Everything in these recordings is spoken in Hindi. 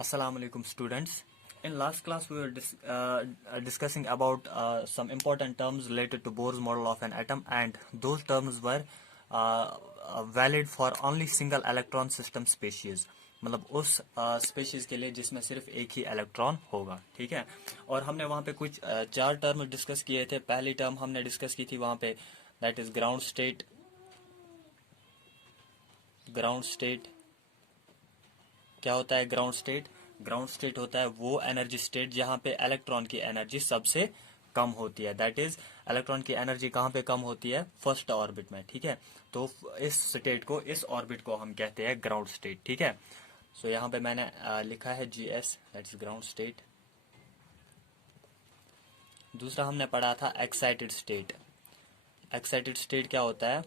Assalamu alaikum students. In last class we were discussing about some important terms related to Bohr's model of an atom, and those terms were valid for only single electron system species. मतलब उस स्पेशीज के लिए जिसमें सिर्फ एक ही इलेक्ट्रॉन होगा, ठीक है। और हमने वहाँ पे कुछ चार टर्म डिस्कस किए थे। पहली टर्म हमने डिस्कस की थी वहाँ पे, that is ground state. Ground state क्या होता है? ग्राउंड स्टेट, ग्राउंड स्टेट होता है वो एनर्जी स्टेट जहां पे इलेक्ट्रॉन की एनर्जी सबसे कम होती है। दैट इज, इलेक्ट्रॉन की एनर्जी कहां पे कम होती है? फर्स्ट ऑर्बिट में, ठीक है। तो इस स्टेट को, इस ऑर्बिट को हम कहते हैं ग्राउंड स्टेट, ठीक है। सो यहाँ पे मैंने लिखा है GS, that is ground state. दूसरा हमने पढ़ा था एक्साइटेड स्टेट। एक्साइटेड स्टेट क्या होता है?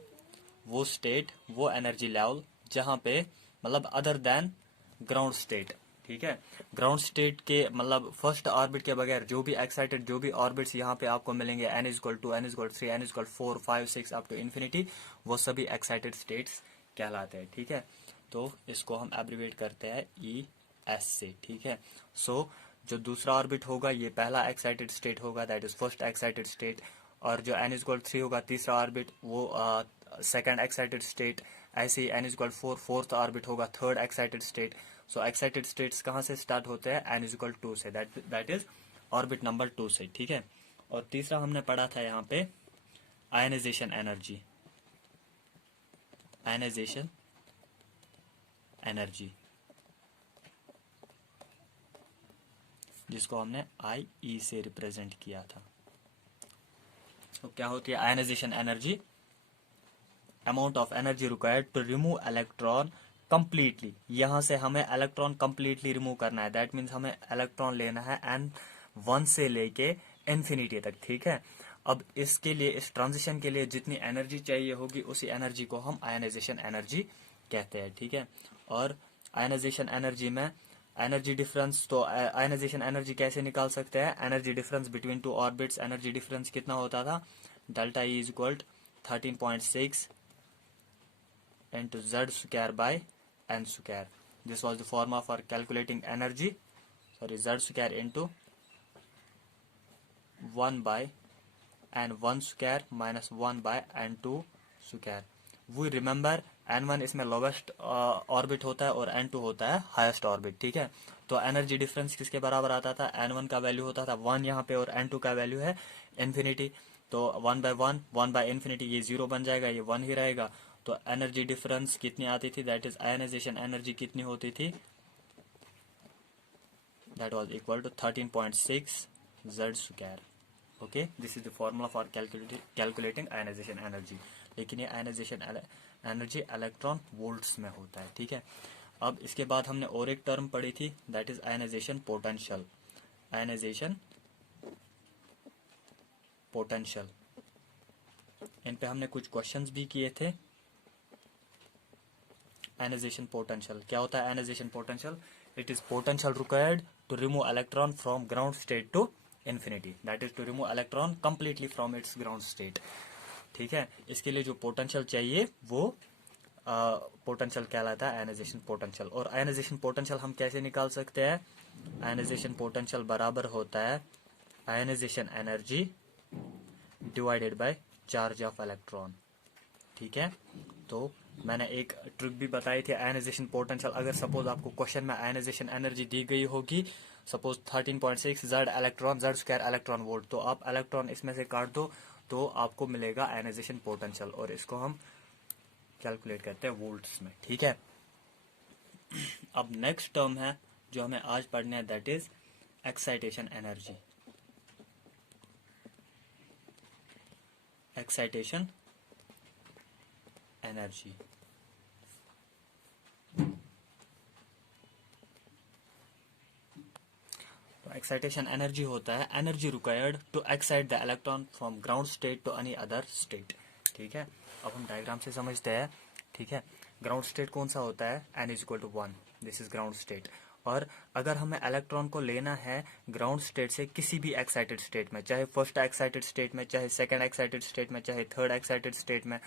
वो स्टेट, वो एनर्जी लेवल जहां पे मतलब अदर देन ग्राउंड स्टेट, ठीक है। ग्राउंड स्टेट के मतलब फर्स्ट ऑर्बिट के बगैर जो भी एक्साइटेड, जो भी ऑर्बिट्स यहाँ पे आपको मिलेंगे n=2, n=3, n=4, 5, 6 up to infinity, वो सभी एक्साइटेड स्टेट्स कहलाते हैं, ठीक है। तो इसको हम एब्रीवेट करते हैं ES से, ठीक है। सो जो दूसरा ऑर्बिट होगा ये पहला एक्साइटेड स्टेट होगा, that is first excited state. और जो n=3 होगा तीसरा ऑर्बिट, वो सेकंड एक्साइटेड स्टेट। ऐसे ही n=4 फोर्थ ऑर्बिट होगा third excited state. So excited states कहाँ से स्टार्ट होते हैं? n=2 से, दैट इज ऑर्बिट नंबर 2 से, ठीक है। और तीसरा हमने पढ़ा था यहाँ पे आयनाइजेशन एनर्जी। आयनाइजेशन एनर्जी जिसको हमने IE से रिप्रेजेंट किया था। तो क्या होती है ionisation energy? Amount of energy required to remove electron completely. यहां से हमें इलेक्ट्रॉन कंप्लीटली रिमूव करना है, दैट मीन्स हमें इलेक्ट्रॉन लेना है n1 से लेके इन्फिनिटी तक, ठीक है। अब इसके लिए, इस ट्रांजिशन के लिए जितनी एनर्जी चाहिए होगी उसी एनर्जी को हम आयनाइजेशन एनर्जी कहते हैं, ठीक है। और आयनाइजेशन एनर्जी में एनर्जी डिफरेंस, तो आयनाइजेशन एनर्जी कैसे निकाल सकते हैं? Energy difference between two orbits, energy difference कितना होता था? Delta E is 13.6 into z square by n square. This was the formula for calculating energy. Sorry, z square into 1 by n1 square minus 1 by n2 square. We remember n1 इसमें लोवेस्ट ऑर्बिट होता है और n2 होता है हाईएस्ट ऑर्बिट, ठीक है। तो एनर्जी डिफरेंस किसके बराबर आता था? n1 का वैल्यू होता था 1 यहाँ पे, और n2 का वैल्यू है इन्फिनिटी। तो 1/1, 1/इन्फिनिटी, ये 0 बन जाएगा, ये 1 ही रहेगा। तो एनर्जी डिफरेंस कितनी आती थी? दैट इज आयनाइजेशन एनर्जी कितनी होती थी? That was equal to 13.6 z square. Okay, this is the formula for calculating ionization energy. लेकिन ये आयनाइजेशन एनर्जी इलेक्ट्रॉन वोल्ट्स में होता है, ठीक है। अब इसके बाद हमने और एक टर्म पढ़ी थी, that is ionization potential. Ionization potential, इन पे हमने कुछ क्वेश्चंस भी किए थे। आयनाइजेशन पोटेंशियल क्या होता है? Ionisation potential, it is potential required to remove electron from ground state to infinity, that is to remove electron completely from its ground state, ठीक है। इसके लिए जो पोटेंशियल चाहिए वो पोटेंशियल कहलाता है आयनाइजेशन पोटेंशियल। और आयनाइजेशन पोटेंशियल हम कैसे निकाल सकते हैं? आयनाइजेशन पोटेंशियल बराबर होता है ionisation energy divided by charge of electron, ठीक है। तो मैंने एक ट्रिक भी बताई थी आयनाइजेशन पोटेंशियल। अगर सपोज आपको क्वेश्चन में आयनाइजेशन एनर्जी दी गई होगी, suppose 13.6 z electron, z square electron volt, तो आप इलेक्ट्रॉन इसमें से काट दो तो आपको मिलेगा आयनाइजेशन पोटेंशियल, और इसको हम कैलकुलेट करते हैं वोल्ट्स में, ठीक है। अब नेक्स्ट टर्म है जो हमें आज पढ़ना है, that is excitation energy. Excitation energy, तो एक्साइटेशन एनर्जी होता है energy required to excite the electron from ground state to any other state, ठीक है। अब हम डायग्राम से समझते हैं, ठीक है। ग्राउंड स्टेट कौन सा होता है? n=1, this is ground state. और अगर हमें इलेक्ट्रॉन को लेना है ग्राउंड स्टेट से किसी भी एक्साइटेड स्टेट में, चाहे फर्स्ट एक्साइटेड स्टेट में, चाहे सेकंड एक्साइटेड स्टेट में, चाहे थर्ड एक्साइटेड स्टेट में,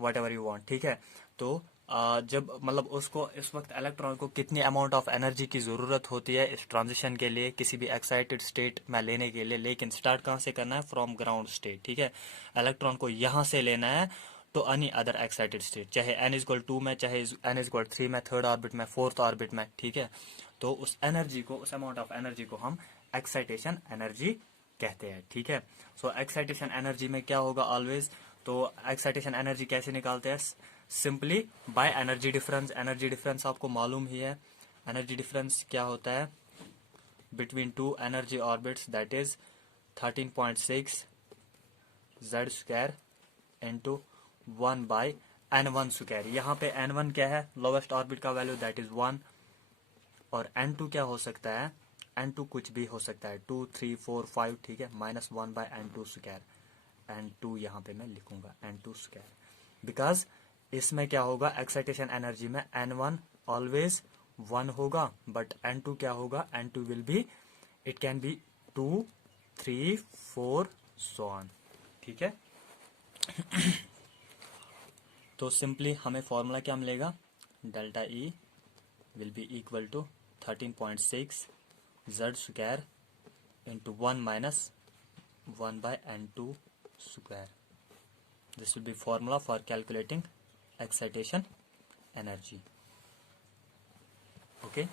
वट एवर यू वांट, ठीक है। तो जब मतलब उसको इस वक्त इलेक्ट्रॉन को कितनी अमाउंट ऑफ एनर्जी की ज़रूरत होती है इस ट्रांजिशन के लिए, किसी भी एक्साइटेड स्टेट में लेने के लिए। लेकिन स्टार्ट कहाँ से करना है? फ्रॉम ग्राउंड स्टेट, ठीक है। इलेक्ट्रॉन को यहाँ से लेना है तो एनी अदर एक्साइटेड स्टेट, चाहे n=2 में, चाहे n=3 में, थर्ड ऑर्बिट में, फोर्थ ऑर्बिट में, ठीक है। तो उस एनर्जी को, उस अमाउंट ऑफ एनर्जी को हम एक्साइटेशन एनर्जी कहते हैं, ठीक है। सो एक्साइटेशन एनर्जी में क्या होगा ऑलवेज? तो एक्साइटेशन एनर्जी कैसे निकालते हैं? Simply by energy difference. Energy difference आपको मालूम ही है। एनर्जी डिफरेंस क्या होता है? Between two energy orbits, that is 13.6 z square into 1/n1 square. यहाँ पे n1 क्या है? लोवेस्ट ऑर्बिट का वैल्यू, दैट इज 1। और n2 क्या हो सकता है? n2 कुछ भी हो सकता है, 2, 3, 4, 5, ठीक है। -1/n2 square. n2 यहाँ पे मैं लिखूंगा n2 स्क्वायर, बिकॉज इसमें क्या होगा? एक्साइटेशन एनर्जी में n1 ऑलवेज 1 होगा, बट n2 क्या होगा? n2 will be, it can be 2, 3, 4 so on, ठीक है। तो सिंपली हमें फॉर्मूला क्या मिलेगा? Delta E will be equal to 13.6 z square into 1 minus 1/n2 square. This will be formula for calculating excitation energy. Okay.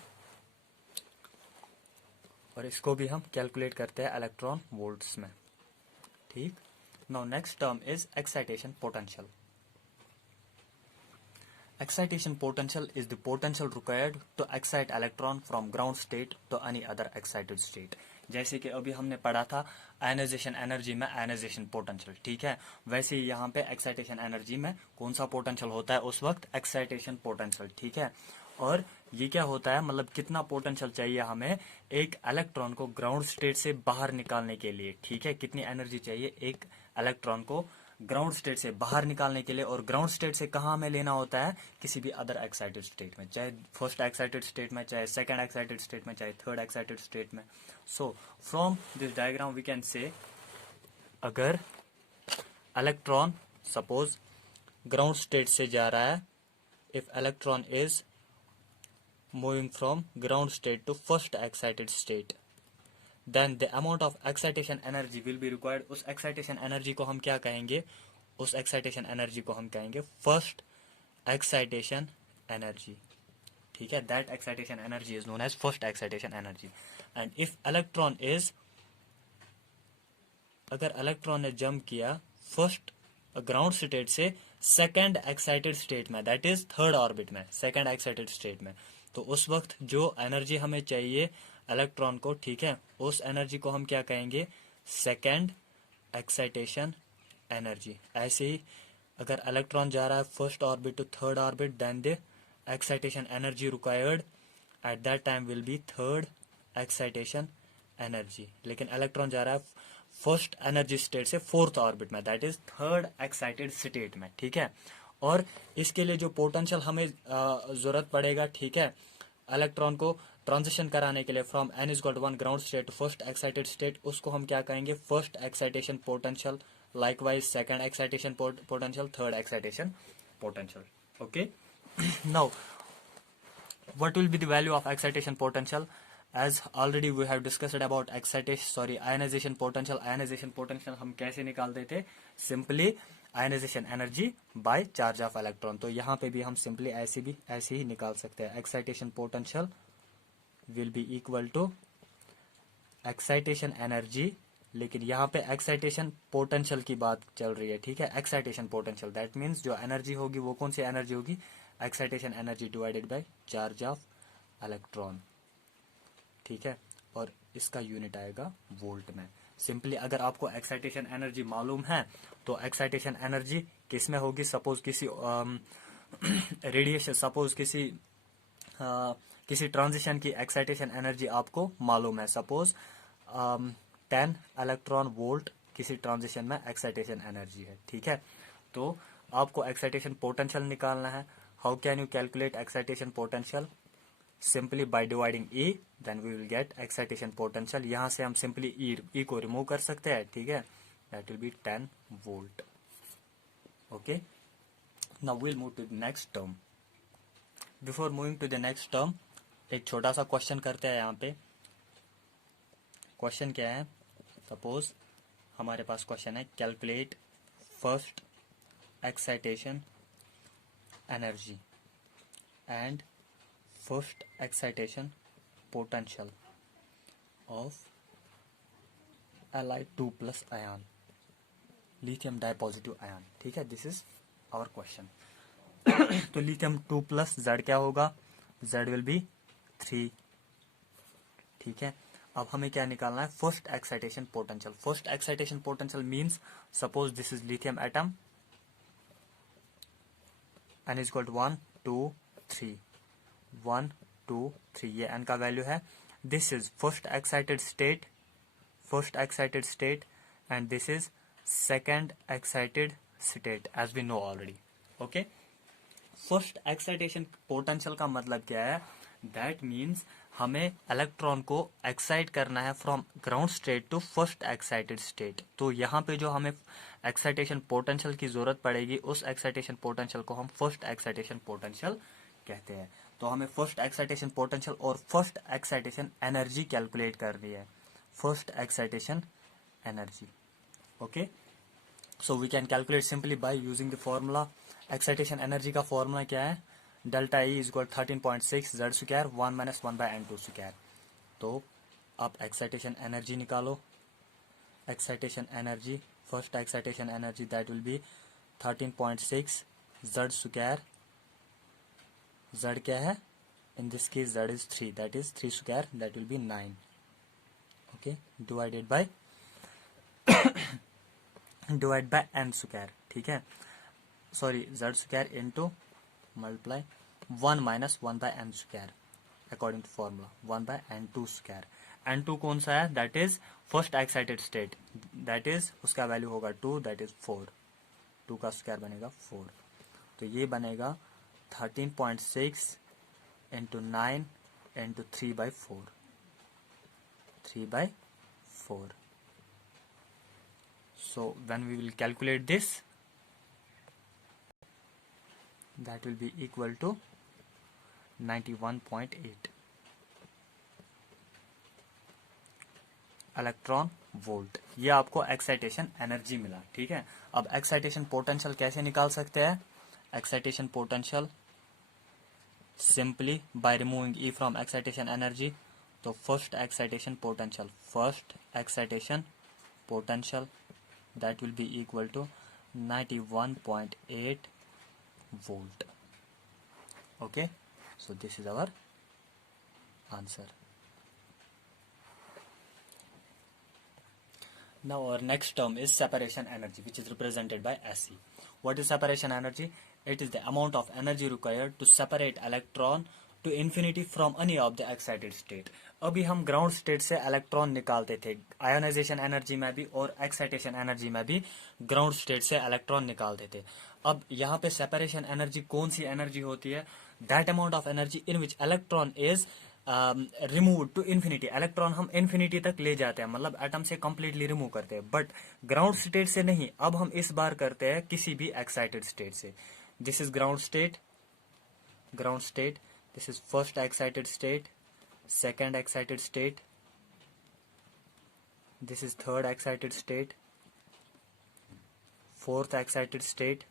और इसको भी हम कैलकुलेट करते हैं इलेक्ट्रॉन वोल्ट्स में, ठीक। Now next term is excitation potential. Excitation potential is the potential required to excite electron from ground state to any other excited state. जैसे कि अभी हमने पढ़ा था आयनाइजेशन एनर्जी में आयनाइजेशन पोटेंशियल, ठीक है। वैसे ही यहाँ पे एक्साइटेशन एनर्जी में कौन सा पोटेंशियल होता है उस वक्त? एक्साइटेशन पोटेंशियल, ठीक है। और ये क्या होता है, मतलब कितना पोटेंशियल चाहिए हमें एक इलेक्ट्रॉन को ग्राउंड स्टेट से बाहर निकालने के लिए, ठीक है। कितनी एनर्जी चाहिए एक इलेक्ट्रॉन को ग्राउंड स्टेट से बाहर निकालने के लिए, और ग्राउंड स्टेट से कहाँ हमें लेना होता है? किसी भी अदर एक्साइटेड स्टेट में, चाहे फर्स्ट एक्साइटेड स्टेट में, चाहे सेकंड एक्साइटेड स्टेट में, चाहे थर्ड एक्साइटेड स्टेट में। So from this diagram we can say, अगर इलेक्ट्रॉन सपोज ग्राउंड स्टेट से जा रहा है, if electron is moving from ground state to first excited state, then the amount of excitation energy will be required. उस excitation energy को हम क्या कहेंगे? उस excitation energy को हम कहेंगे first excitation energy, ठीक है। that excitation energy is known as first excitation energy. and if electron is, अगर इलेक्ट्रॉन ने जंप किया फर्स्ट ग्राउंड स्टेट से सेकंड एक्साइटेड स्टेट में, दैट इज थर्ड ऑर्बिट में, सेकंड एक्साइटेड स्टेट में, तो उस वक्त जो एनर्जी हमें चाहिए इलेक्ट्रॉन को, ठीक है, उस एनर्जी को हम क्या कहेंगे? Second excitation energy. ऐसे ही अगर इलेक्ट्रॉन जा रहा है first orbit to third orbit, then the excitation energy required at that time will be third excitation energy. लेकिन इलेक्ट्रॉन जा रहा है फर्स्ट एनर्जी स्टेट से फोर्थ ऑर्बिट में, that is third excited state में, ठीक है। और इसके लिए जो पोटेंशियल हमें जरूरत पड़ेगा, ठीक है, इलेक्ट्रॉन को ट्रांजिशन कराने के लिए from n=1 ground state to first excited state, उसको हम क्या कहेंगे? First excitation potential. Likewise second excitation potential, third excitation potential, okay. Now what will be the value of excitation potential? As already we have discussed about ionization potential. Ionization potential हम कैसे निकालते थे? Simply ionization energy by charge of electron. तो यहाँ पे भी हम simply ऐसे ही निकाल सकते हैं. Excitation potential will be equal to excitation energy, लेकिन यहाँ पे एक्साइटेशन पोटेंशियल की बात चल रही है, ठीक है। एक्साइटेशन पोटेंशियल दैट मीन्स जो एनर्जी होगी वो कौन सी एनर्जी होगी? Excitation energy divided by charge of electron, ठीक है। और इसका यूनिट आएगा वोल्ट में। सिंपली अगर आपको एक्साइटेशन एनर्जी मालूम है तो एक्साइटेशन एनर्जी किस में होगी? सपोज किसी रेडिएशन, सपोज किसी ट्रांजिशन की एक्साइटेशन एनर्जी आपको मालूम है, सपोज 10 इलेक्ट्रॉन वोल्ट किसी ट्रांजिशन में एक्साइटेशन एनर्जी है, ठीक है। तो आपको एक्साइटेशन पोटेंशियल निकालना है. How can you calculate excitation potential? Simply by dividing E, then we will get excitation potential. यहाँ से हम सिंपली ई को रिमूव कर सकते हैं, ठीक है. That will be 10 volt. Okay, now we'll move to the next term. Before moving to the next term एक छोटा सा क्वेश्चन करते हैं यहाँ पे। क्वेश्चन क्या है, सपोज हमारे पास क्वेश्चन है calculate first excitation energy and first excitation potential of Li2+ ion lithium dipositive ion. ठीक है, दिस इज आवर क्वेश्चन। तो लिथियम 2+ Z क्या होगा, Z विल बी 3। ठीक है, अब हमें क्या निकालना है, first excitation potential. First excitation potential means suppose this is lithium atom, n is equal to 1 2 3 1 2 3, ये n का वैल्यू है। This is first excited state and this is second excited state as we know already. Okay, first excitation potential का मतलब क्या है, दैट मीन्स हमें इलेक्ट्रॉन को एक्साइट करना है from ground state to first excited state. तो यहाँ पे जो हमें एक्साइटेशन पोटेंशियल की जरूरत पड़ेगी, उस एक्साइटेशन पोटेंशियल को हम फर्स्ट एक्साइटेशन पोटेंशियल कहते हैं। तो हमें फर्स्ट एक्साइटेशन पोटेंशियल और फर्स्ट एक्साइटेशन एनर्जी कैलकुलेट करनी है, first excitation energy. Okay, so we can calculate simply by using the formula. Excitation energy का फॉर्मूला क्या है, delta E is equal 13.6 Z square 1 minus 1/n2 square. तो आप एक्साइटेशन एनर्जी निकालो, excitation energy, first excitation energy that will be 13.6 Z square, Z क्या है, in this case Z is 3, that is 3 square, that will be 9। Okay, divide by n square. ठीक है, sorry Z square into multiply 1 minus 1/n square according to formula 1/n2 square. n2 कौन सा है, that is first excited state, that is उसका वैल्यू होगा 2, दैट इज 4, 2 का स्क्वायर बनेगा 4। तो ये बनेगा 13.6 into 9 into 3/4, 3/4। So when we will calculate this, that will be equal to 91.8 electron volt. ये आपको एक्साइटेशन एनर्जी मिला। ठीक है, अब एक्साइटेशन पोटेंशियल कैसे निकाल सकते हैं, excitation potential simply by removing e from excitation energy. तो first excitation potential that will be equal to 91.8 volt. Okay, so this is our answer. Now our next term is separation energy, which is represented by Se. What is separation energy? It is the amount of energy required to separate electron to infinity from any of the excited state. अभी हम ग्राउंड स्टेट से इलेक्ट्रॉन निकालते थे, आयोनाइजेशन एनर्जी में भी और एक्साइटेशन एनर्जी में भी ग्राउंड स्टेट से इलेक्ट्रॉन निकालते थे। अब यहाँ पे सेपरेशन एनर्जी कौन सी एनर्जी होती है, that amount of energy in which electron is remove to infinity. Electron हम इन्फिनिटी तक ले जाते हैं, मतलब एटम से कंप्लीटली रिमूव करते हैं, बट ग्राउंड स्टेट से नहीं। अब हम इस बार करते हैं किसी भी एक्साइटेड स्टेट से। This is ground state, this is first excited state, second excited state, this is third excited state, fourth excited state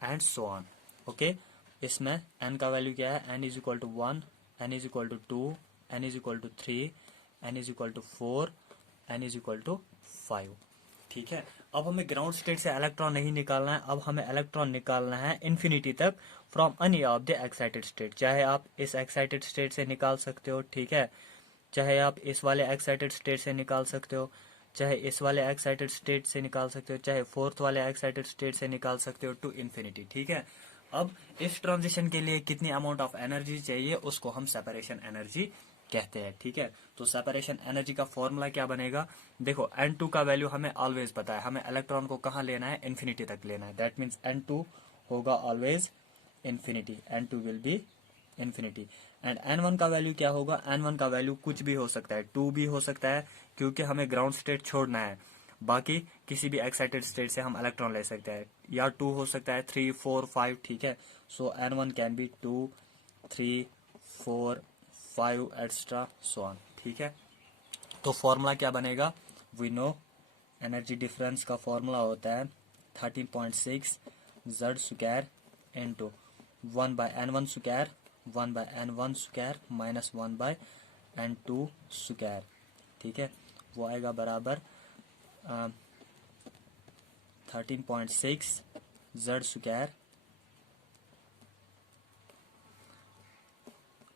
and so on. Okay, इसमें n का वैल्यू क्या है, n is equal to 1, n is equal to 2, n is equal to 3, n is equal to 4, n is equal to 5। ठीक है, अब हमें ग्राउंड स्टेट से इलेक्ट्रॉन नहीं निकालना है, अब हमें इलेक्ट्रॉन निकालना है इन्फिनिटी तक from any of the excited state. चाहे आप इस एक्साइटेड स्टेट से निकाल सकते हो, ठीक है, चाहे आप इस वाले एक्साइटेड स्टेट से निकाल सकते हो, चाहे इस वाले एक्साइटेड स्टेट से निकाल सकते हो, चाहे फोर्थ वाले एक्साइटेड स्टेट से निकाल सकते हो टू इन्फिनिटी। ठीक है, अब इस ट्रांजिशन के लिए कितनी अमाउंट ऑफ एनर्जी चाहिए, उसको हम सेपरेशन एनर्जी कहते हैं। ठीक है, तो सेपरेशन एनर्जी का फॉर्मूला क्या बनेगा, देखो n2 का वैल्यू हमें ऑलवेज पता है, हमें इलेक्ट्रॉन को कहाँ लेना है, इन्फिनिटी तक लेना है। दैट मीन्स n2 होगा always infinity, n2 will B infinity. And n1 का वैल्यू क्या होगा, n1 का वैल्यू कुछ भी हो सकता है, 2 भी हो सकता है, क्योंकि हमें ग्राउंड स्टेट छोड़ना है। बाकी किसी भी एक्साइटेड स्टेट से हम इलेक्ट्रॉन ले सकते हैं। या 2 हो सकता है, 3, 4, 5, ठीक है। सो N1 can be 2, 3, 4, 5 extra so on, ठीक है। तो फॉर्मूला क्या बनेगा, वी नो एनर्जी डिफरेंस का फॉर्मूला होता है 13.6 Z square into 1/N1 square 1/N1 square minus 1/N2 square, ठीक है। वो आएगा बराबर 13.6 Z स्क्वायर।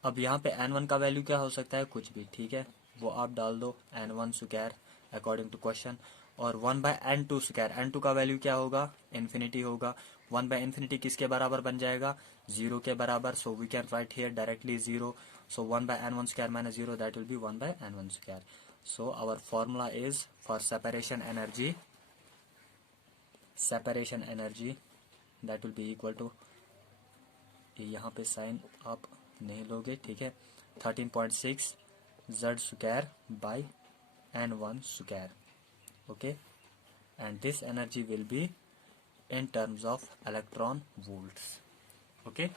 अब यहाँ पे N1 का वैल्यू क्या हो सकता है, कुछ भी, ठीक है, वो आप डाल दो N1 square according to question, और 1/N2 स्क्वायर, N2 का वैल्यू क्या होगा, इन्फिनिटी होगा। 1/इन्फिनिटी किसके बराबर बन जाएगा, 0 के बराबर। So we can write here directly 0। So 1/N1 square minus 0 that will be 1/N1 square. So our formula is for separation energy that will be equal to, यहाँ पे साइन आप नहीं लोगे, ठीक है, 13.6 Z square by N1 square, okay, and this energy will be in terms of electron volts, okay.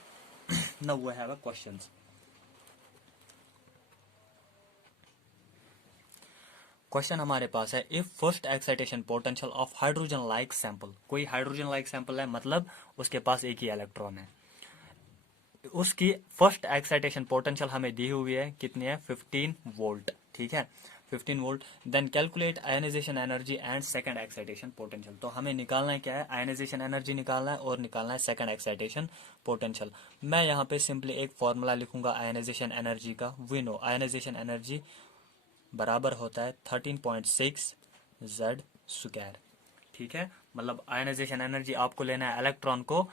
Now we have a questions. Question हमारे पास है, if first excitation potential of hydrogen like sample, कोई हाइड्रोजन लाइक सैंपल है, मतलब उसके पास एक ही इलेक्ट्रॉन है, उसकी फर्स्ट एक्साइटेशन पोटेंशियल हमें दी हुई है, कितनी है, 15 वोल्ट, ठीक है, 15 volt. Then calculate ionization energy and second excitation potential. तो हमें निकालना है क्या है, आयनाइजेशन एनर्जी निकालना है और निकालना है सेकंड एक्साइटेशन पोटेंशियल। मैं यहाँ पे सिंपली एक फॉर्मूला लिखूंगा आयनाइजेशन एनर्जी का। वी नो आयनाइजेशन एनर्जी बराबर होता है 13.6 Z स्क्वायर, ठीक है। मतलब आयनाइजेशन एनर्जी आपको लेना है इलेक्ट्रॉन को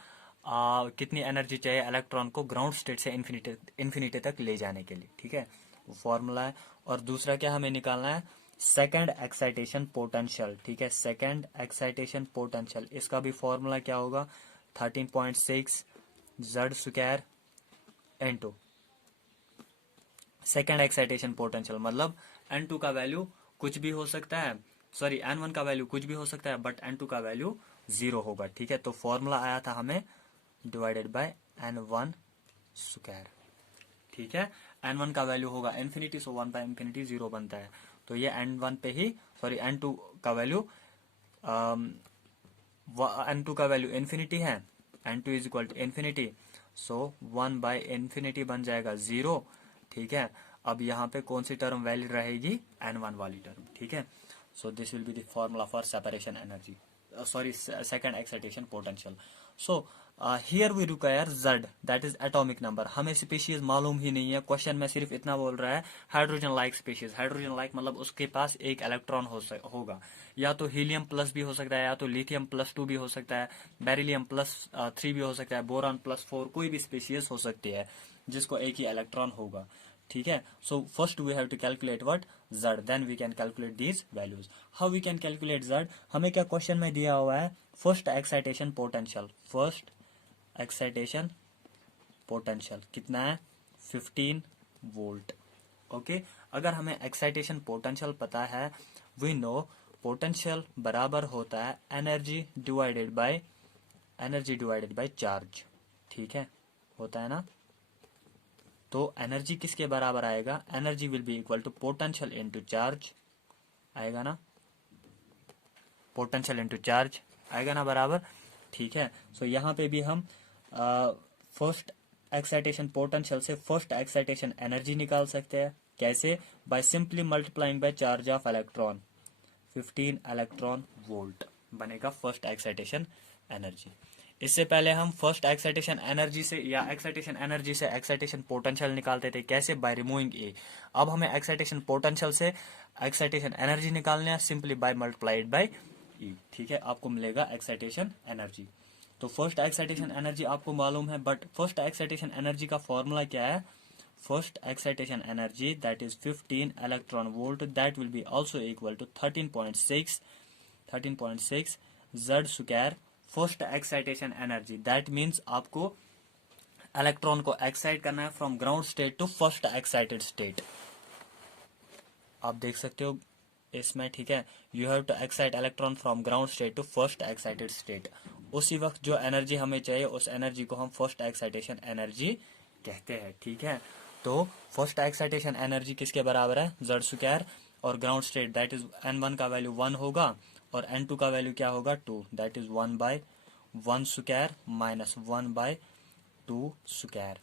कितनी एनर्जी चाहिए इलेक्ट्रॉन को ग्राउंड स्टेट से इन्फिनिटी तक ले जाने के लिए, ठीक है, वो फॉर्मूला है। और दूसरा क्या हमें निकालना है, सेकंड एक्साइटेशन पोटेंशियल, ठीक है, सेकंड एक्साइटेशन पोटेंशियल, इसका भी फॉर्मूला क्या होगा, 13.6 Z square into second excitation potential, मतलब N2 का वैल्यू कुछ भी हो सकता है, सॉरी N1 का वैल्यू कुछ भी हो सकता है, बट N2 का वैल्यू 0 होगा, ठीक है। तो फॉर्मूला आया था हमें डिवाइडेड बाय N1 स्क्वायर, ठीक है। N1 का वैल्यू होगा इन्फिनिटी, सो 1/इन्फिनिटी 0 बनता है। तो ये N1 पे ही, सॉरी N2 का वैल्यू N2 का वैल्यू इन्फिनिटी है, N2 is equal to infinity, so 1/इन्फिनिटी बन जाएगा 0, ठीक है। अब यहाँ पे कौन सी टर्म वैलिड रहेगी, N1 वाली टर्म, ठीक है। So this will be the formula for separation energy, sorry second excitation potential. So here we require Z, that is atomic number. हमें स्पीशीज मालूम ही नहीं है, क्वेश्चन में सिर्फ इतना बोल रहा है hydrogen like species. Hydrogen like मतलब उसके पास एक इलेक्ट्रॉन होगा, या तो हीलियम प्लस भी हो सकता है, या तो लिथियम +2 भी हो सकता है, बेरिलियम +3 भी हो सकता है, बोरान +4, कोई भी स्पीशीज हो सकती है जिसको एक ही इलेक्ट्रॉन होगा, ठीक है। So first we have to calculate what, Z, then we can calculate these values. How we can calculate Z, हमें क्या क्वेश्चन में दिया हुआ है, first excitation potential, first excitation potential कितना है, 15 वोल्ट, ओके। अगर हमें एक्साइटेशन पोटेंशियल पता है, वी नो पोटेंशियल बराबर होता है एनर्जी डिवाइडेड बाय चार्ज, ठीक है, होता है ना। तो एनर्जी किसके बराबर आएगा, energy will be equal to potential into charge, आएगा ना, पोटेंशियल इनटू चार्ज आएगा ना बराबर, ठीक है। सो यहाँ पे भी हम फर्स्ट एक्साइटेशन पोटेंशियल से फर्स्ट एक्साइटेशन एनर्जी निकाल सकते हैं, कैसे, by simply multiplying by charge of electron, 15 electron volt बनेगा फर्स्ट एक्साइटेशन एनर्जी। इससे पहले हम फर्स्ट एक्साइटेशन एनर्जी से या एक्साइटेशन एनर्जी से एक्साइटेशन पोटेंशियल निकालते थे, कैसे, बाय रिमूविंग ए। अब हमें एक्साइटेशन पोटेंशियल से एक्साइटेशन एनर्जी निकालना है, सिंपली बाय मल्टीप्लाइड बाय ई, ठीक है, आपको मिलेगा एक्साइटेशन एनर्जी। तो फर्स्ट एक्साइटेशन एनर्जी आपको मालूम है, बट फर्स्ट एक्साइटेशन एनर्जी का फॉर्मूला क्या है, first excitation energy that is 15 electron volt, that will be also equal to 13.6 Z square first excitation energy, that means आपको इलेक्ट्रॉन को एक्साइट करना है from ground state to first excited state, आप देख सकते हो इसमें, ठीक है, you have to excite electron from ground state to first excited state, उसी वक्त जो एनर्जी हमें चाहिए उस एनर्जी को हम फर्स्ट एक्साइटेशन एनर्जी कहते हैं, ठीक है। तो फर्स्ट एक्साइटेशन एनर्जी किसके बराबर है, जेड स्क्वायर, और ground state that is n1 का वैल्यू 1 होगा और n2 का वैल्यू क्या होगा 2, that is 1/1 square minus 1/2 square,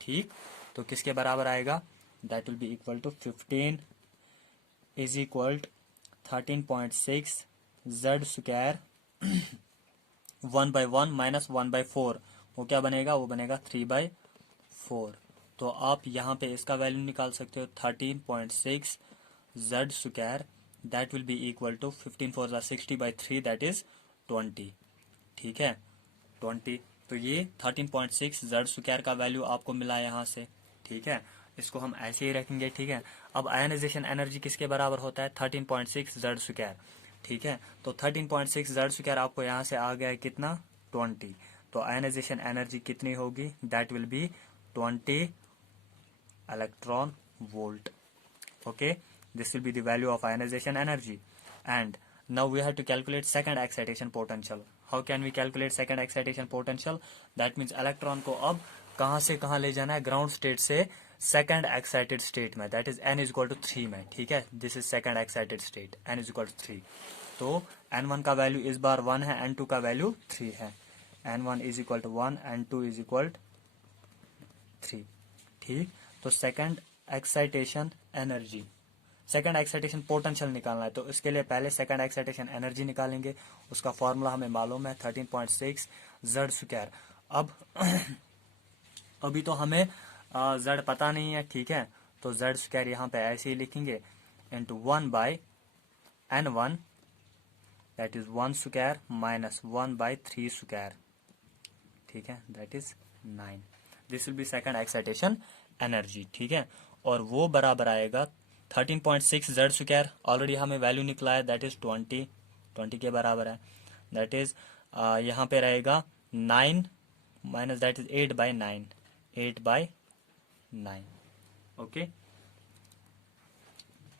ठीक। तो किसके बराबर आएगा, that will be equal to 15 is equal 13.6 Z square 1/1 minus 1/4, वो क्या बनेगा, वो बनेगा 3/4। तो आप यहाँ पे इसका वैल्यू निकाल सकते हो 13.6 Z square that will be equal to 15 4 60/3 that is 20, ठीक है 20। तो ये 13.6 जेड स्क्वायर का वैल्यू आपको मिला यहाँ से, ठीक है। इसको हम ऐसे ही रखेंगे, ठीक है। अब आयनाइजेशन एनर्जी किसके बराबर होता है, 13.6 जेड स्क्वायर, ठीक है। तो 13.6 जेड स्क्वायर आपको यहाँ से आ गया है कितना, 20। तो आयनाइजेशन एनर्जी कितनी होगी, that will B 20 electron volt, okay, this will be the value of ionization energy. And now we have to calculate second excitation potential. How can we calculate second excitation potential? That means electron को अब कहाँ से कहाँ ले जाना है, ग्राउंड स्टेट से सेकंड एक्साइटेड स्टेट में, that is n is equal to 3 में, ठीक है। This is second excited state, n is equal to 3। तो n1 का वैल्यू इस बार 1 है, n2 का वैल्यू 3 है, n1 is equal to 1, n2 is equal 3, ठीक। तो second excitation energy, second excitation potential निकालना है, तो इसके लिए पहले सेकंड एक्साइटेशन एनर्जी निकालेंगे। उसका फॉर्मूला हमें मालूम है 13.6 जेड स्क्वायर। अब अभी तो हमें जेड पता नहीं है, ठीक है। तो जेड स्क्वायर यहाँ पे ऐसे ही लिखेंगे into 1/n1 that is 1 square minus 1/3 square, ठीक है, that is 9। This will be second excitation energy, ठीक है। और वो बराबर आएगा 13.6 जेड स्क्वायर, ऑलरेडी हमें वैल्यू निकला है दैट इज 20 के बराबर है, दैट इज यहाँ पे रहेगा 9 माइनस दैट इज 8/9, ओके,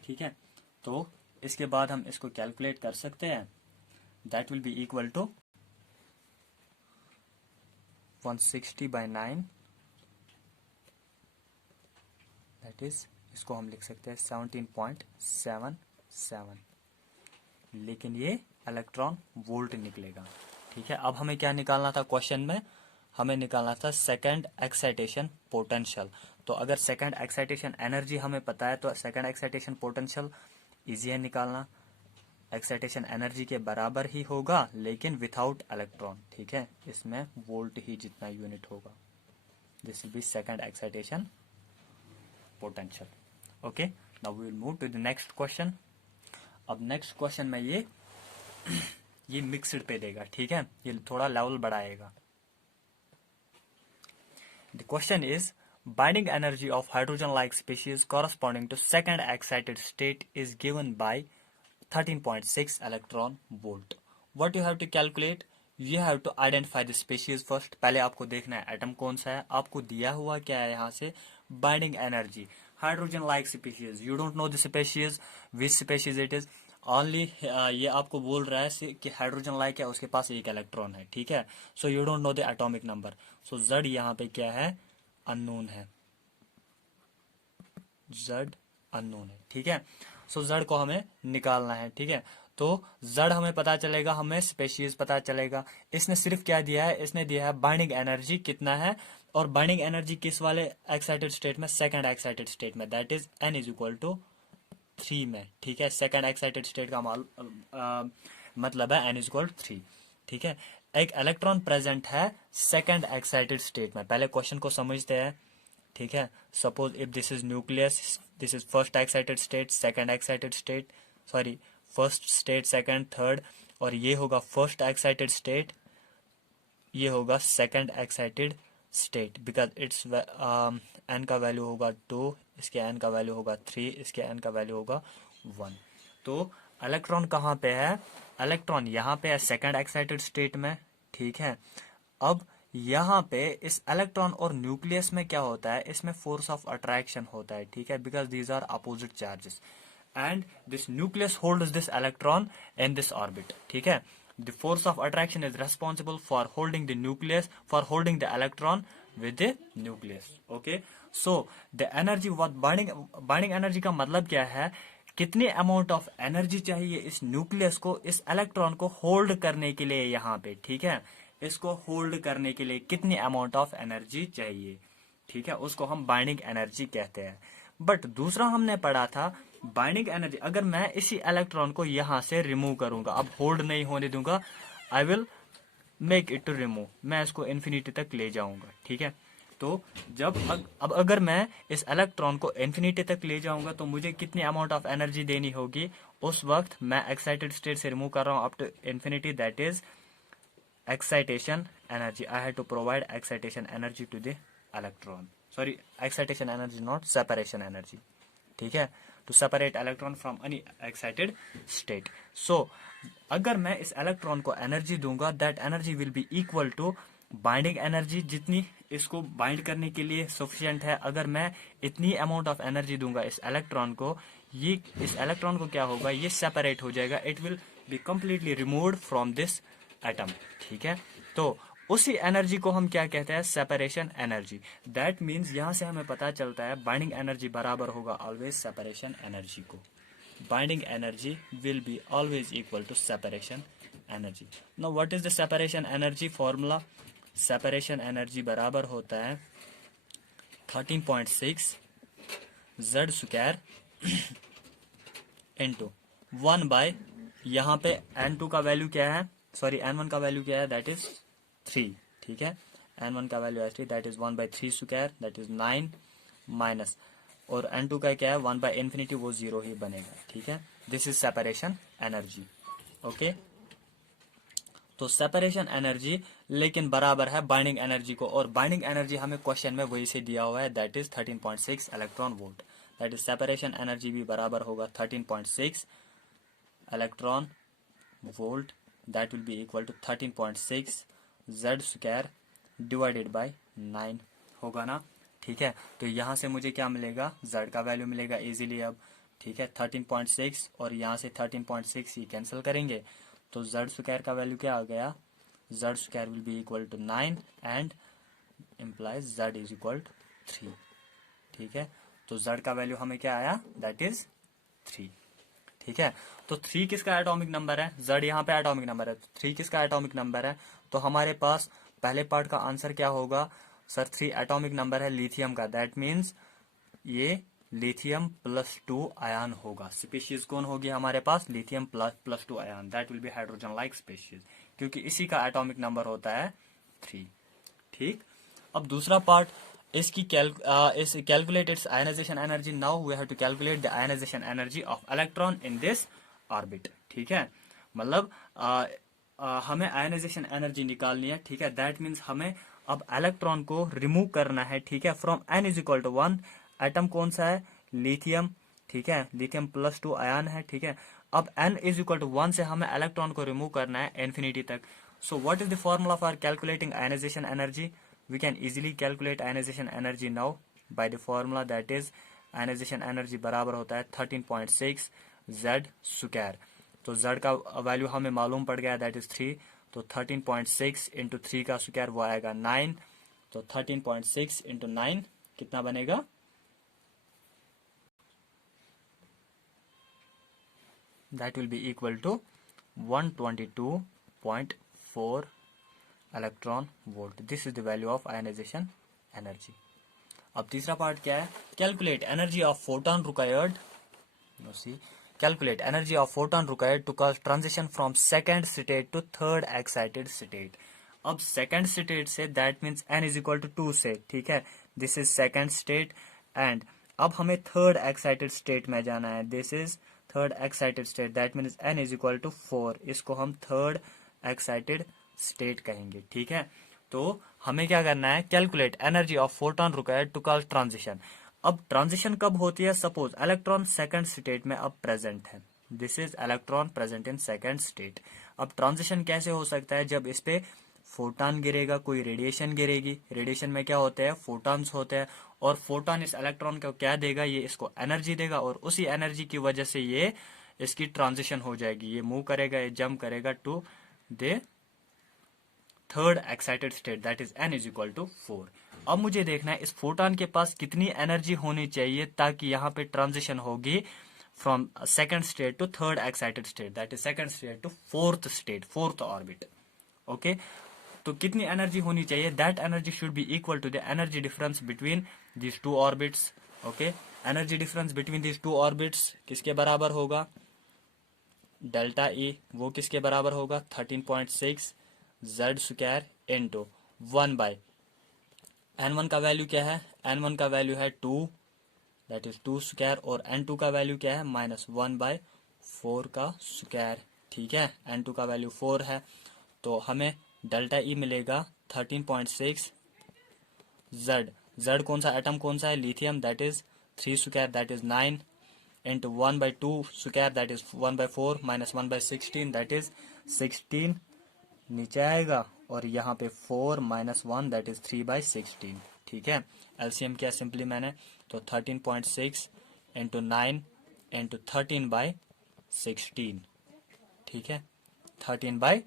ठीक है। तो इसके बाद हम इसको कैलकुलेट कर सकते हैं, that will be equal to 160/9, that is इसको हम लिख सकते हैं 17.77, लेकिन ये इलेक्ट्रॉन वोल्ट निकलेगा, ठीक है। अब हमें क्या निकालना था क्वेश्चन में, हमें निकालना था सेकंड एक्साइटेशन पोटेंशियल। तो अगर सेकंड एक्साइटेशन एनर्जी हमें पता है तो सेकंड एक्साइटेशन पोटेंशियल इजी है निकालना, एक्साइटेशन एनर्जी के बराबर ही होगा लेकिन विथआउट इलेक्ट्रॉन, ठीक है। इसमें वोल्ट ही जितना यूनिट होगा, this will be second excitation potential, okay. Now we will move to the next question. अब नेक्स्ट क्वेश्चन में ये मिक्सड पे देगा, ठीक है, ये थोड़ा लेवल बढ़ाएगा। The question is binding energy of hydrogen like species corresponding to second excited state is given by 13.6 electron volt. What you have to calculate, you have to identify the species first. पहले आपको देखना है एटम कौन सा है, आपको दिया हुआ क्या है यहाँ से, binding energy hydrogen like species, you don't know the species which species it is only, ये आपको बोल रहा है कि हाइड्रोजन लाइक है, उसके पास एक इलेक्ट्रॉन है, ठीक है। So you don't know the atomic number, so Z यहाँ पे क्या है, अननोन है, जेड अननोन है, ठीक है। सो जेड को हमें निकालना है, ठीक है। तो जेड हमें पता चलेगा, हमें स्पेशीज पता चलेगा। इसने सिर्फ क्या दिया है, इसने दिया है बाइंडिंग एनर्जी कितना है, और बाइंडिंग एनर्जी किस वाले एक्साइटेड स्टेट में, सेकंड एक्साइटेड स्टेट में, that is n is equal to 3 में, ठीक है। सेकंड एक्साइटेड स्टेट का मतलब है n इज इक्वल 3, ठीक है। एक इलेक्ट्रॉन प्रेजेंट है सेकंड एक्साइटेड स्टेट में, पहले क्वेश्चन को समझते हैं, ठीक है। Suppose if this is nucleus, this is first excited state, second excited state, sorry first state, second, third, और ये होगा फर्स्ट एक्साइटेड स्टेट, ये होगा second excited state, because it's n का वैल्यू होगा 2, इसके n का वैल्यू होगा 3, इसके n का वैल्यू होगा 1। तो इलेक्ट्रॉन कहाँ पे है, इलेक्ट्रॉन यहाँ पे है सेकंड एक्साइटेड स्टेट में, ठीक है। अब यहाँ पे इस इलेक्ट्रॉन और न्यूक्लियस में क्या होता है, इसमें फोर्स ऑफ अट्रैक्शन होता है, ठीक है, because these are opposite charges and this nucleus holds this electron in this orbit, ठीक है। The force of attraction is responsible for holding the nucleus, for holding the electron with the nucleus. Okay, so the energy, what binding energy का मतलब क्या है, कितनी अमाउंट ऑफ एनर्जी चाहिए इस न्यूक्लियस को, इस इलेक्ट्रॉन को होल्ड करने के लिए यहाँ पे, ठीक है, इसको होल्ड करने के लिए कितनी अमाउंट ऑफ एनर्जी चाहिए, ठीक है, उसको हम बाइंडिंग एनर्जी कहते हैं. बट दूसरा हमने पढ़ा था बाइंडिंग एनर्जी, अगर मैं इसी इलेक्ट्रॉन को यहां से रिमूव करूंगा, अब होल्ड नहीं होने दूंगा, I will make it to remove, मैं इसको इन्फिनिटी तक ले जाऊंगा, ठीक है. तो जब अब अगर मैं इस इलेक्ट्रॉन को इन्फिनिटी तक ले जाऊंगा तो मुझे कितनी अमाउंट ऑफ एनर्जी देनी होगी, उस वक्त मैं एक्साइटेड स्टेट से रिमूव कर रहा हूं up to infinity, that is excitation energy. I had to provide excitation energy to the electron. Sorry, excitation energy, not separation energy. ठीक है, to separate electron from any excited state. So, अगर मैं इस इलेक्ट्रॉन को एनर्जी दूंगा, that energy will be equal to binding energy, जितनी इसको बाइंड करने के लिए सफिशिएंट है. अगर मैं इतनी अमाउंट ऑफ एनर्जी दूंगा इस इलेक्ट्रॉन को, ये इस इलेक्ट्रॉन को क्या होगा, ये सेपरेट हो जाएगा, it will be completely removed from this atom, ठीक है. तो उसी एनर्जी को हम क्या कहते हैं, सेपरेशन एनर्जी. दैट मीन्स यहां से हमें पता चलता है बाइंडिंग एनर्जी बराबर होगा ऑलवेज सेपरेशन एनर्जी को. Binding energy will be always equal to separation energy. Now what is the separation energy formula, separation energy बराबर होता है 13.6 Z स्क्वायर इंटू 1 बाय, यहाँ पे N2 का वैल्यू क्या है, सॉरी N1 का वैल्यू क्या है, दैट इज 3, ठीक है, N1 का वैल्यू है 3, that is 1 by 3 square, that is 9 minus, और N2 का क्या है 1 बाई इन्फिनिटी, वो 0 ही बनेगा, ठीक है. This is separation energy. Okay, तो सेपरेशन एनर्जी लेकिन बराबर है बाइंडिंग एनर्जी को, और बाइंडिंग एनर्जी हमें क्वेश्चन में वही से दिया हुआ है, that is 13.6 electron volt. That is separation energy भी बराबर होगा 13.6 electron volt, that will be equal to 13.6 Z square divided by 9 होगा ना, ठीक है. तो यहाँ से मुझे क्या मिलेगा, Z का वैल्यू मिलेगा इजीली अब, ठीक है, 13.6 और यहाँ से 13.6 ही कैंसिल करेंगे, तो Z स्क्वायर का वैल्यू क्या आ गया, Z square will be equal to 9 and implies Z is equal to 3, ठीक है. तो Z का वैल्यू हमें क्या आया, दैट इज 3, ठीक है. तो 3 किसका एटॉमिक नंबर है, Z यहाँ पे एटॉमिक नंबर है, तो 3 किसका एटॉमिक नंबर है, तो हमारे पास पहले पार्ट का आंसर क्या होगा, सर 3 एटॉमिक नंबर है लिथियम का, दैट मीन्स ये लिथियम +2 आयन होगा. स्पीशीज कौन होगी हमारे पास, lithium +2 ion, that will be hydrogen like species, क्योंकि इसी का एटॉमिक नंबर होता है 3, ठीक. अब दूसरा पार्ट, इसकी calculate its ionization energy. Now we have to calculate the ionization energy of electron in this orbit, ठीक है, मतलब हमें आयनाइजेशन एनर्जी निकालनी है, ठीक है. दैट मीन्स हमें अब इलेक्ट्रॉन को रिमूव करना है, ठीक है, from n is equal to 1. Atom कौन सा है, लिथियम, ठीक है, लिथियम +2 आयन है, ठीक है. अब n इज इक्वल टू 1 से हमें इलेक्ट्रॉन को रिमूव करना है इन्फिनिटी तक. So what is the formula for calculating ionization energy, we can easily calculate ionization energy now by the formula, that is ionization energy बराबर होता है 13.6 Z स्क्वायर. तो Z का वैल्यू हमें मालूम पड़ गया, दैट इज 3, तो 13.6 इंटू 3 का स्क्वायर वो आएगा 9, तो 13.6 इंटू 9 कितना बनेगा, that will be equal to 122.4 electron volt. This is the value of ionization energy. अब तीसरा पार्ट क्या है, calculate energy of photon required, calculate energy of photon required to cause transition from second state to third excited state. अब सेकेंड स्टेट से, that means n is equal to 2 से, ठीक है, this is second state, and अब हमें थर्ड एक्साइटेड स्टेट में जाना है, this is third excited state, that means n is equal to 4, इसको हम थर्ड एक्साइटेड स्टेट कहेंगे, ठीक है. तो हमें क्या करना है, calculate energy of photon required to cause transition. अब ट्रांजिशन कब होती है, सपोज इलेक्ट्रॉन सेकंड स्टेट में अब प्रेजेंट है, this is electron present in second state. अब ट्रांजिशन कैसे हो सकता है, जब इस पे फोटोन गिरेगा, कोई रेडिएशन गिरेगी, रेडिएशन में क्या होते हैं, फोटॉन्स होते हैं, और फोटोन इस इलेक्ट्रॉन को क्या देगा, ये इसको एनर्जी देगा, और उसी एनर्जी की वजह से ये इसकी ट्रांजिशन हो जाएगी, ये मूव करेगा, ये जंप करेगा to the third excited state that is n is equal to 4। अब मुझे देखना है इस फोटॉन के पास कितनी एनर्जी होनी चाहिए ताकि यहाँ पे ट्रांजिशन होगी from second state to third excited state that is second state to fourth state, fourth orbit. Okay, तो कितनी एनर्जी होनी चाहिए? That energy should be equal to the energy difference between these two orbits. Okay, energy difference between these two orbits किसके बराबर होगा? डेल्टा ई, वो किसके बराबर होगा? 13.6 Z square into 1 bye n1 का वैल्यू क्या है? n1 का वैल्यू है 2 दैट इज 2 स्क्वायर, और n2 का वैल्यू क्या है? -1/4 का स्क्वायर। ठीक है, n2 का वैल्यू 4 है, तो हमें डेल्टा ई मिलेगा 13.6 जेड। जेड कौन सा एटम, कौन सा है? Lithium, that is 3 square that is 9 into 1/2 square that is 1/4 minus 1/16 that is 16 नीचे आएगा, और यहाँ पे 4 माइनस 1 दैट इज 3/16। ठीक है, एलसीएम किया सिंपली मैंने, तो 13.6 इंटू 9 इंटू 13/16। ठीक है, 13 by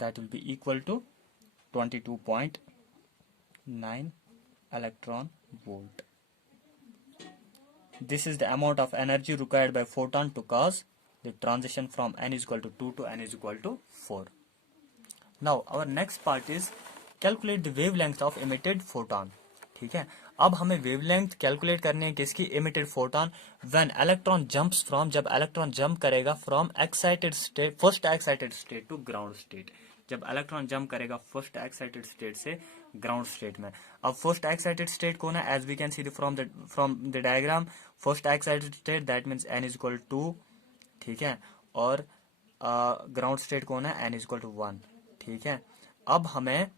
that will be equal to 22.9 electron volt. This is the amount of energy required by photon to cause the transition from n is equal to 2 to n is equal to 4. Now our next part is calculate the wavelength of emitted photon. ठीक है, अब हमें वेवलेंथ कैलकुलेट करनी है किसकी? Emitted photon when electron jumps from, जब इलेक्ट्रॉन जंप करेगा from excited state, first excited state to ground state. जब इलेक्ट्रॉन जंप करेगा फर्स्ट एक्साइटेड स्टेट से ग्राउंड स्टेट में। अब फर्स्ट एक्साइटेड स्टेट कौन है? As we can see from the diagram, first excited state that means n is equal to 2। ठीक है, और ग्राउंड स्टेट कौन है? n is equal to 1। ठीक है, अब हमें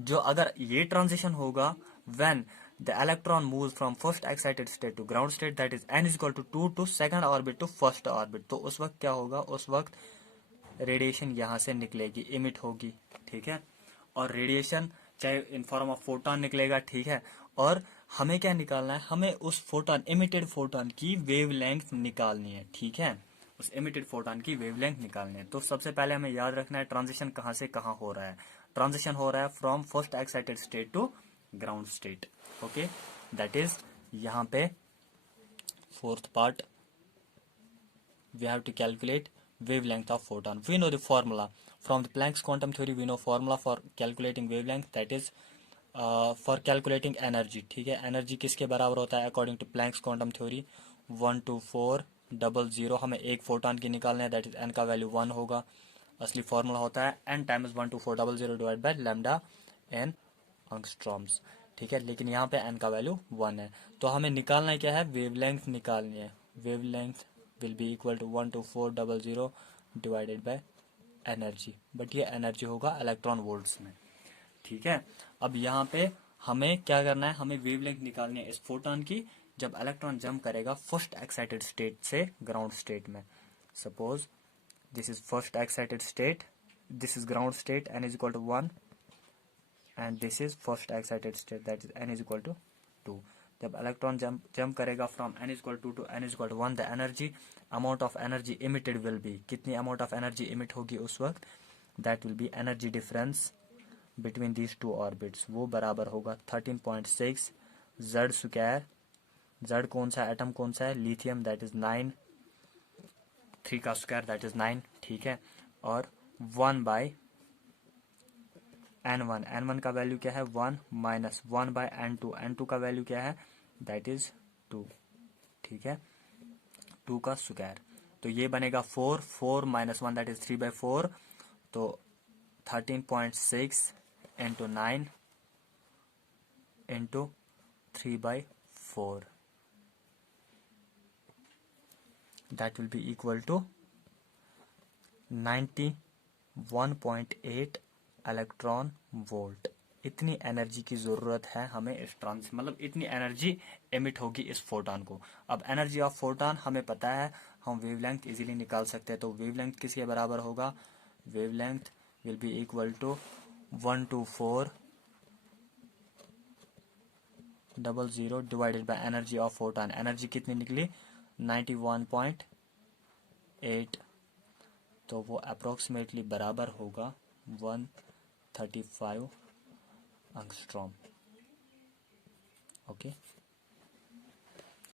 जो अगर ये ट्रांजिशन होगा when the electron moves from first excited state to ground state that is n is equal to 2 to second orbit to first orbit, तो उस वक्त क्या होगा? उस वक्त रेडिएशन यहाँ से निकलेगी, इमिट होगी। ठीक है, और रेडिएशन चाहे इन फॉर्म ऑफ फोटोन निकलेगा। ठीक है, और हमें क्या निकालना है? हमें उस फोटोन, इमिटेड फोटोन की वेवलेंथ निकालनी है। ठीक है, उस इमिटेड फोटोन की वेवलेंथ निकालनी है। तो सबसे पहले हमें याद रखना है ट्रांजिशन कहाँ से कहाँ हो रहा है। ट्रांजिशन हो रहा है from first excited state to ground state. Okay, that is यहाँ पे fourth part, we have to calculate wavelength of photon. We know the formula from the Planck's quantum theory. We know formula for calculating wavelength, that is for calculating energy. ठीक है, एनर्जी किसके बराबर होता है according to Planck's quantum theory? 12400। हमें एक फोटोन की निकालना है, दैट इज n का वैल्यू 1 होगा। असली फॉर्मूला होता है n times 12400 divide by lambda n angstroms. ठीक है, लेकिन यहाँ पे n का वैल्यू 1 है, तो हमें निकालना क्या है? वेवलेंथ निकालनी है। Wavelength will be equal to 12400 divided by energy, but ये एनर्जी होगा इलेक्ट्रॉन वोल्ट्स में। ठीक है, अब यहाँ पे हमें क्या करना है? हमें वेवलेंथ निकालनी है इस फोटोन की जब इलेक्ट्रॉन जंप करेगा फर्स्ट एक्साइटेड स्टेट से ग्राउंड स्टेट में। Suppose this is first excited state, this is ground state, n is equal to 1, and this is first excited state that is n is equal to 2। जब इलेक्ट्रॉन जंप करेगा from n is equal to 2 to n is equal to 1, the energy, amount of energy emitted will be, कितनी अमाउंट ऑफ एनर्जी इमिट होगी उस वक्त? That will B energy difference between these two orbits, वो बराबर होगा 13.6 जेड स्क्वायर। जेड कौन सा एटम, कौन सा है? लिथियम, दैट इज 9, 3 का स्क्वायर दैट इज 9। ठीक है, और 1 बाय n1, n1 का वैल्यू क्या है? 1 माइनस 1 बाय n2, n2 का वैल्यू क्या है? That is 2। ठीक है, 2 का स्क्वायर, तो ये बनेगा 4, 4 माइनस 1 दैट इज 3/4, तो 13.6 into 9 into 3/4 that will be equal to 91.8 electron volt. इतनी एनर्जी की ज़रूरत है हमें इस मतलब इतनी एनर्जी एमिट होगी इस फोटोन को। अब एनर्जी ऑफ फोटोन हमें पता है, हम वेवलेंथ इजीली निकाल सकते हैं। तो वेवलेंथ किसके बराबर होगा? Wavelength will be equal to 12400 divided by energy of photon. Energy कितनी निकली? 91.8 तो वो अप्रोक्सीमेटली बराबर होगा 135 एंगस्ट्रॉम. ओके.